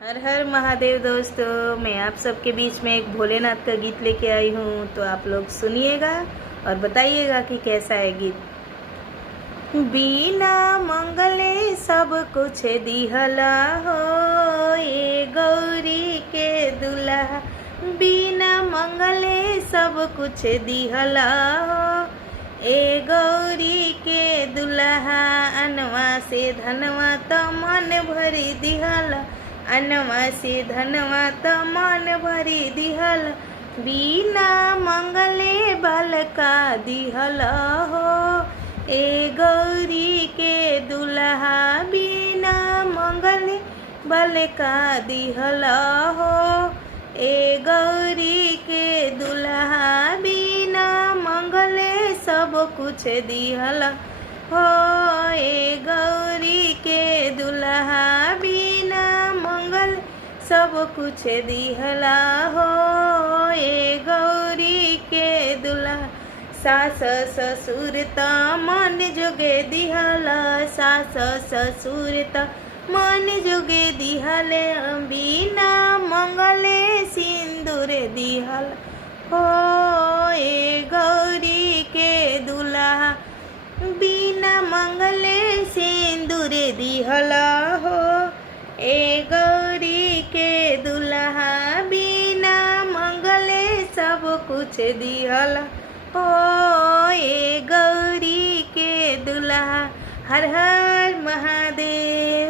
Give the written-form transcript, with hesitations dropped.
हर हर महादेव दोस्तों, मैं आप सबके बीच में एक भोलेनाथ का गीत लेके आई हूँ। तो आप लोग सुनिएगा और बताइएगा कि कैसा है गीत। बिना मंगले सब कुछ दिहला हो ये गौरी के दुल्हा, बिना मंगले सब कुछ दिहला हो ए गौरी के दुल्हा। अनवा से धनवा त मन भरी दिहला, अनवा से धनवा त मन भरी दिहल, बिना मंगले बालका दिहल हो ए गौरी के दुल्हा, बिना मंगले बालका दिहल हो ए गौरी के दुल्हा, बिना मंगले सब कुछ दिहल हो ए गौरी के दुल्हा, बिना मंगल सब कुछ दिहला हो ए गौरी के दुल्हा। सास ससुर त मन जोगे दिहला, सास ससुर त मन जोगे दिहले, बिना मंगले सिंदूर दिहल हो ए गौरी के दुल्हा, बिना मंगले सिंदूर दिहला हो ए गौरी के दुल्हा, बिना मंगले सब कुछ दिहला हो ए गौरी के दुल्हा। हर हर महादेव।